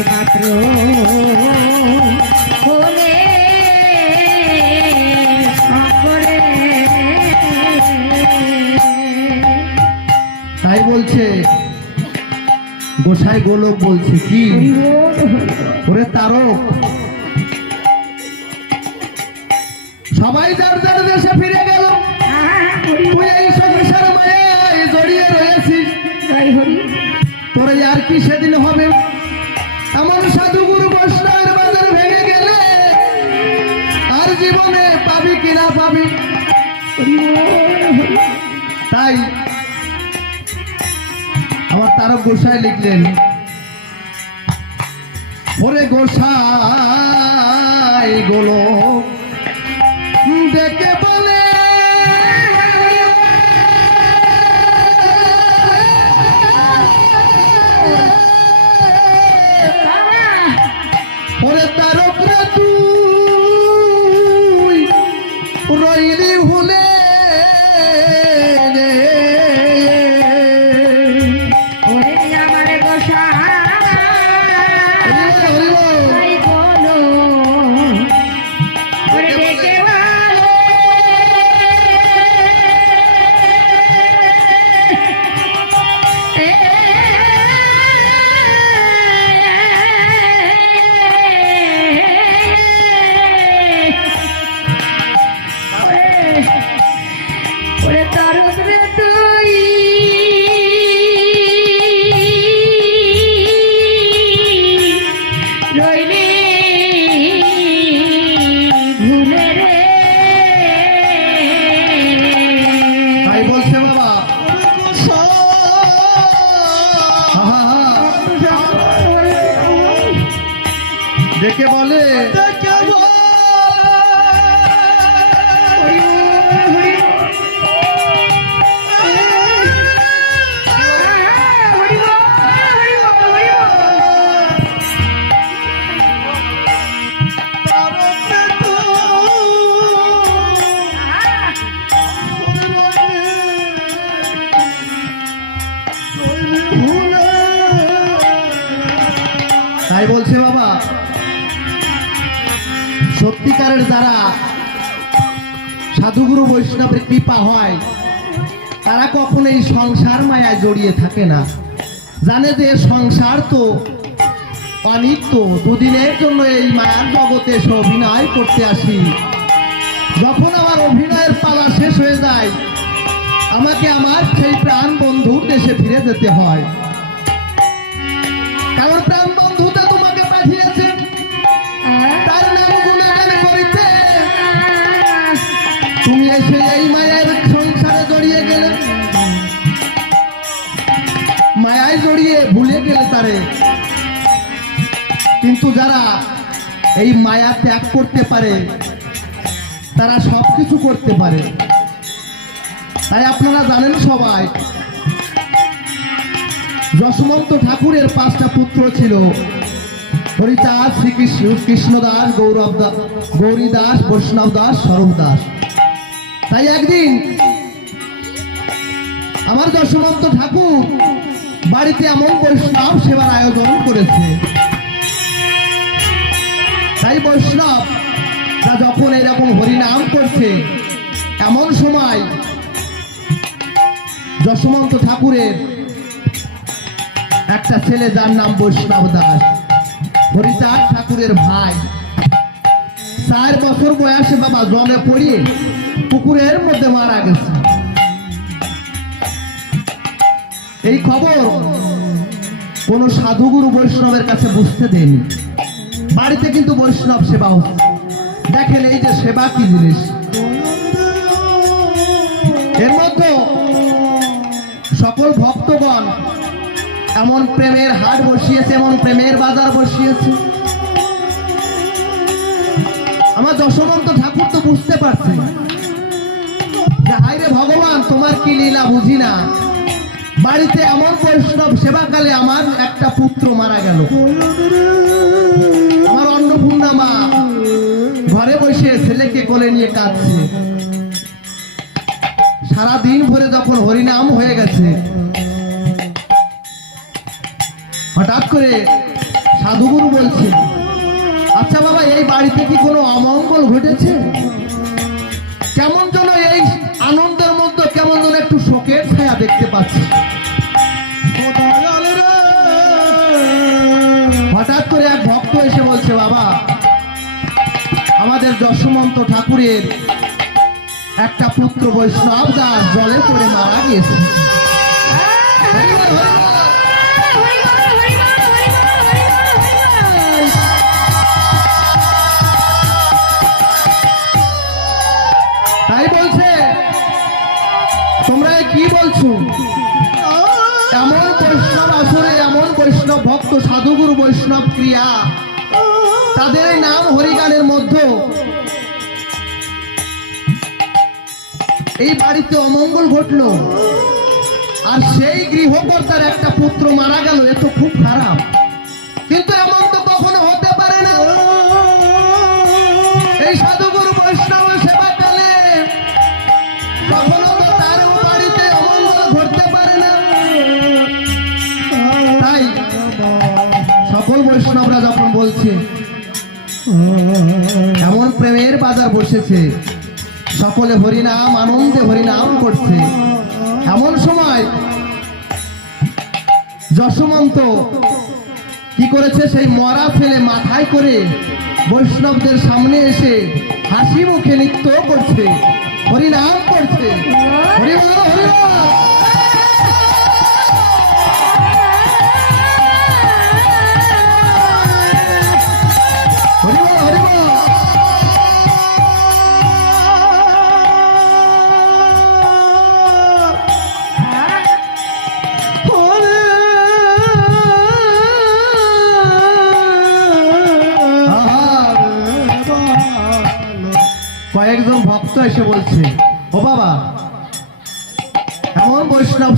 একমাত্র তাই বলছে গোসাই গোলক বলছে কি? ওরে তারক। সবাই যার যার দেশে ফিরে গেল তুই এই সংসার মায়ায় জড়িয়ে রয়েছিস। তোর আর কি সেদিন হবে? এমন সাধু গুরু বৈষ্ণবের বাজার ভেঙে গেলে আর জীবনে পাবি কিনা পাবি? তাই আমার তারক গোসাই লিখলেন, ওরে গোসাই গোলো ডেকে বলছে বাবা। ডেকে বলে তাই বলছে বাবা, সত্যিকারের যারা সাধুগুরু বৈষ্ণবের কৃপা হয়, তারা কখনো এই সংসার মায়ায় জড়িয়ে থাকে না। জানে যে সংসার তো অনিত্য, দুদিনের জন্য এই মায়ার জগতে এসে অভিনয় করতে আসি। যখন আমার অভিনয়ের পালা শেষ হয়ে যায়, আমাকে আমার সেই প্রাণ বন্ধুর দেশে ফিরে যেতে হয়। কারণ প্রাণ এই কিন্তু যারা এই মায়া ত্যাগ করতে পারে, তারা সব কিছু করতে পারে। তাই আপনারা জানেন সবাই, যশমন্ত ঠাকুরের পাঁচটা পুত্র ছিল। হরিচাঁদ শ্রীকৃষ্ণ কৃষ্ণদাস গৌরব দাস, গৌরী দাস, বৈষ্ণব দাস স্বরূপ দাস। তাই একদিন আমার যশমন্ত ঠাকুর বাড়িতে এমন বৈষ্ণব সেবার আয়োজন করেছে। তাই বৈষ্ণব তা যখন এরকম হরিনাম করছে, এমন সময় যশমন্ত ঠাকুরের একটা ছেলে যার নাম বৈষ্ণব দাস। হরিচাঁদ ঠাকুরের ভাই। চার বছর বয়সে বাবা জলে পড়িয়ে পুকুরের মধ্যে মারা গেছে। এই খবর কোন সাধুগুরু বৈষ্ণবের কাছে বুঝতে দেয়নি। বাড়িতে কিন্তু বৈষ্ণব সেবা হচ্ছে। দেখেন এই যে সেবা কি জিনিস। এর মধ্যে সকল ভক্তগণ এমন প্রেমের হাট বসিয়েছে, এমন প্রেমের বাজার বসিয়েছে। আমার যশবন্ত ঠাকুর তো বুঝতে পারছে। হাইরে ভগবান, তোমার কি লীলা বুঝি না? বাড়িতে এমন বৈষ্ণব সেবাকালে আমার একটা পুত্র মারা গেল। আমার অন্নপূর্ণা মা ঘরে বসে ছেলেকে কোলে নিয়ে কাঁদছে। সারা দিন ভরে যখন হরিনাম হয়ে গেছে হঠাৎ করে সাধুগুরু বলছেন আচ্ছা বাবা, এই বাড়িতে কি কোনো অমঙ্গল ঘটেছে? কেমন যেন এই আনন্দের মধ্যে কেমন যেন একটু শোকের ছায়া দেখতে পাচ্ছি। হঠাৎ করে এক ভক্ত এসে বলছে, বাবা, আমাদের যশমন্ত ঠাকুরের একটা পুত্র বৈষ্ণব দাস জলে পড়ে মারা গিয়েছে। তাই বলছে? তোমরা কি বলছো? এমন বৈষ্ণব আসরে এমন বৈষ্ণব ভক্ত, সাধুগুরু বৈষ্ণব ক্রিয়া। তাদের নাম হরিগানের মধ্যে। এই বাড়িতে অমঙ্গল ঘটলো। আর সেই গৃহকর্তার একটা পুত্র মারা গেল, এ তো খুব খারাপ। কিন্তু বৈষ্ণবরা যখন বলছে এমন প্রেমের বাজার বসেছে, সকলে হরিনাম, আনন্দে হরিনাম করছে। এমন সময় যশমন্ত কি করেছে, সেই মরা ফেলে মাথায় করে বৈষ্ণবদের সামনে এসে হাসি মুখে নৃত্য করছে, হরিনাম করছে। হরিবল হরিবল!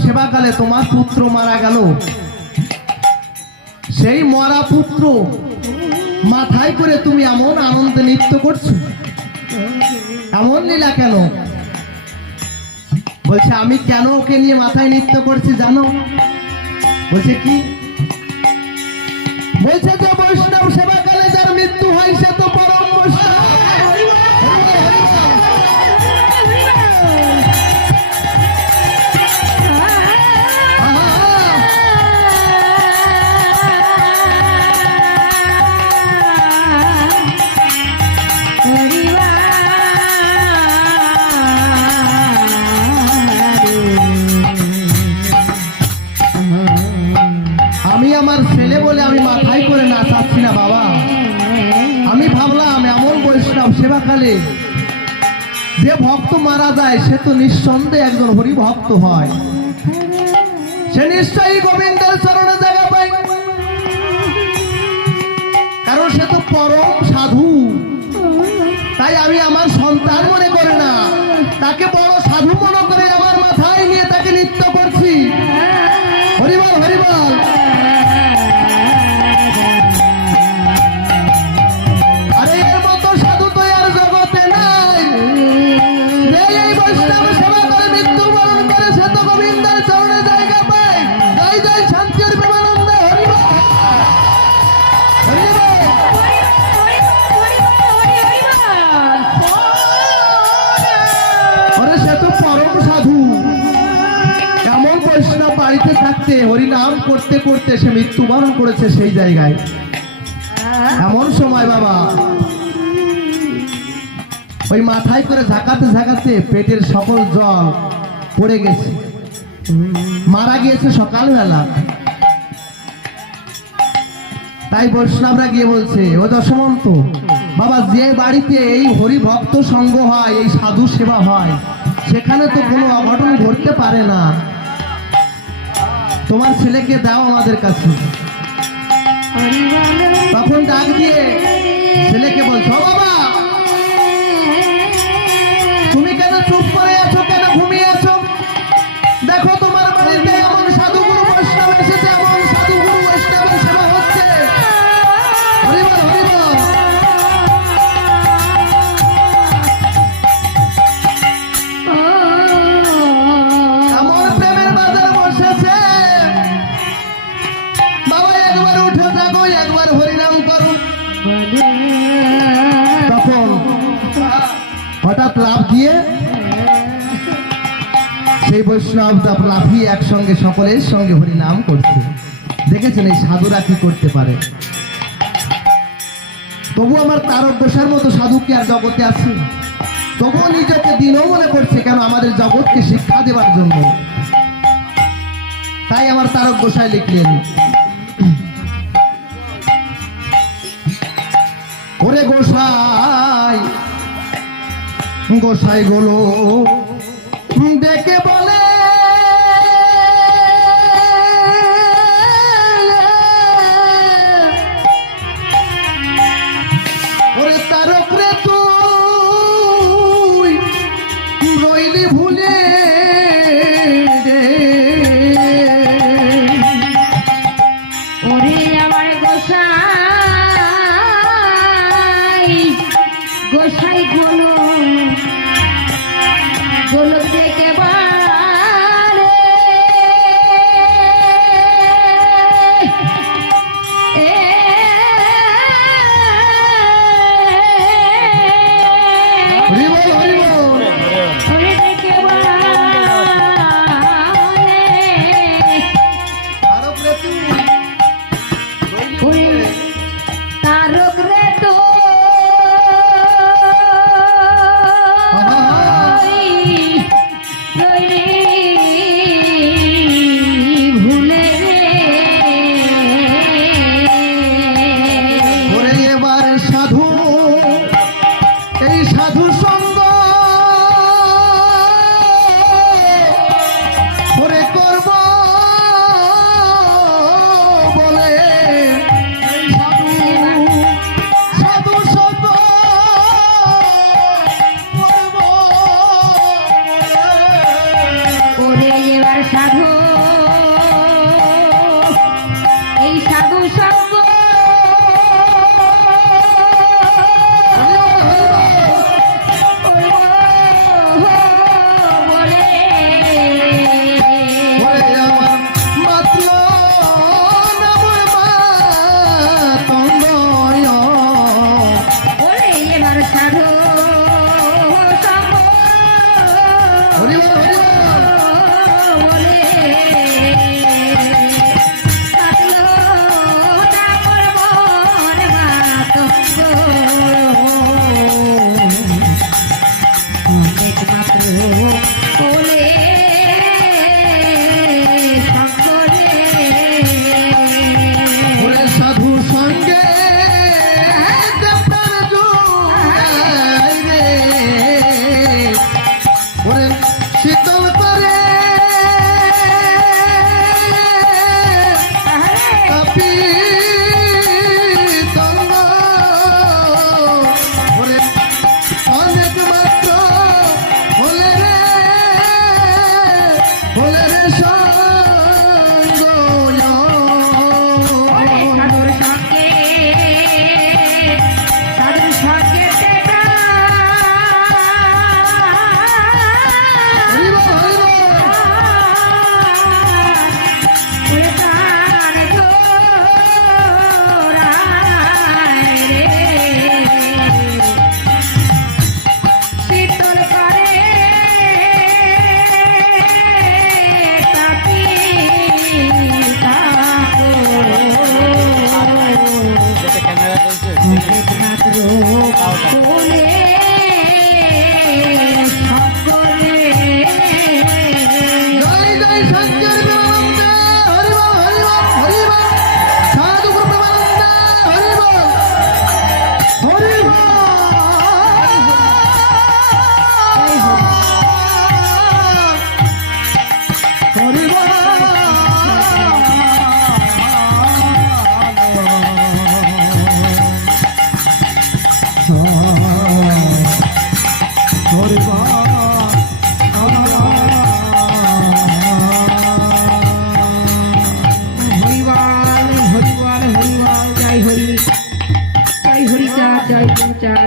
সেবাকালে তোমার পুত্র মারা গেল। সেই মরা পুত্র মাথায় করে তুমি এমন আনন্দে নৃত্য করছ। এমন লীলা কেন? বলছে, আমি কেন ওকে নিয়ে মাথায় নৃত্য করছি জানো? বলছে, কি? বলছে যে বৈষ্ণব সেবাকালে যে ভক্ত মারা যায়, সে তো নিঃসন্দেহে একজন হরি ভক্ত হয়। সে নিশ্চয়ই গোবিন্দের চরণে জায়গা পায়। কারণ সে তো পরম সাধু। তাই আমি আমার সন্তান মনে করে না। তাকে বড় বৈষ্ণব সেবা করে মৃত্যুবরণ করে সে গোবিন্দের চরণে জায়গা পায় জয় জয় শান্তির বিমানন্দ হরিবল হরিবল সে তো পরম সাধু এমন বৈষ্ণব বাড়িতে থাকতে হরিনাম করতে করতে সে মৃত্যুবরণ করেছে সেই জায়গায় এমন সময় বাবা ওই মাথায় করে ঝাঁকাতে ঝাঁকাতে পেটের সকল জল পড়ে গেছে। মারা গিয়েছে সকালবেলা। তাই বৈষ্ণবরা গিয়ে বলছে, ও দশমন্ত, বাবা, যে বাড়িতে এই হরি ভক্ত সঙ্গ হয়, এই সাধু সেবা হয়, সেখানে তো কোনো অঘটন ঘটতে পারে না। তোমার ছেলেকে দাও আমাদের কাছে। তখন ডাক দিয়ে ছেলেকে বলছো, "ও বাবা বৈষ্ণব তাপ রাফি একসঙ্গে সকলের সঙ্গে হরিনাম করছে। দেখেছেন এই সাধুরা কি করতে পারে? তবু আমার তারক দোষার মতো সাধু কি আর জগতে আছে? তবুও নিজেকে দিনও মনে করছে কেন আমাদের জগৎকে শিক্ষা দেওয়ার জন্য? তাই আমার তারক গোসাই লিখলেন, ওরে গোসাই গোসাই গোলো, দেখে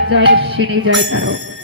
জয় অশ্বিনী জয় কারক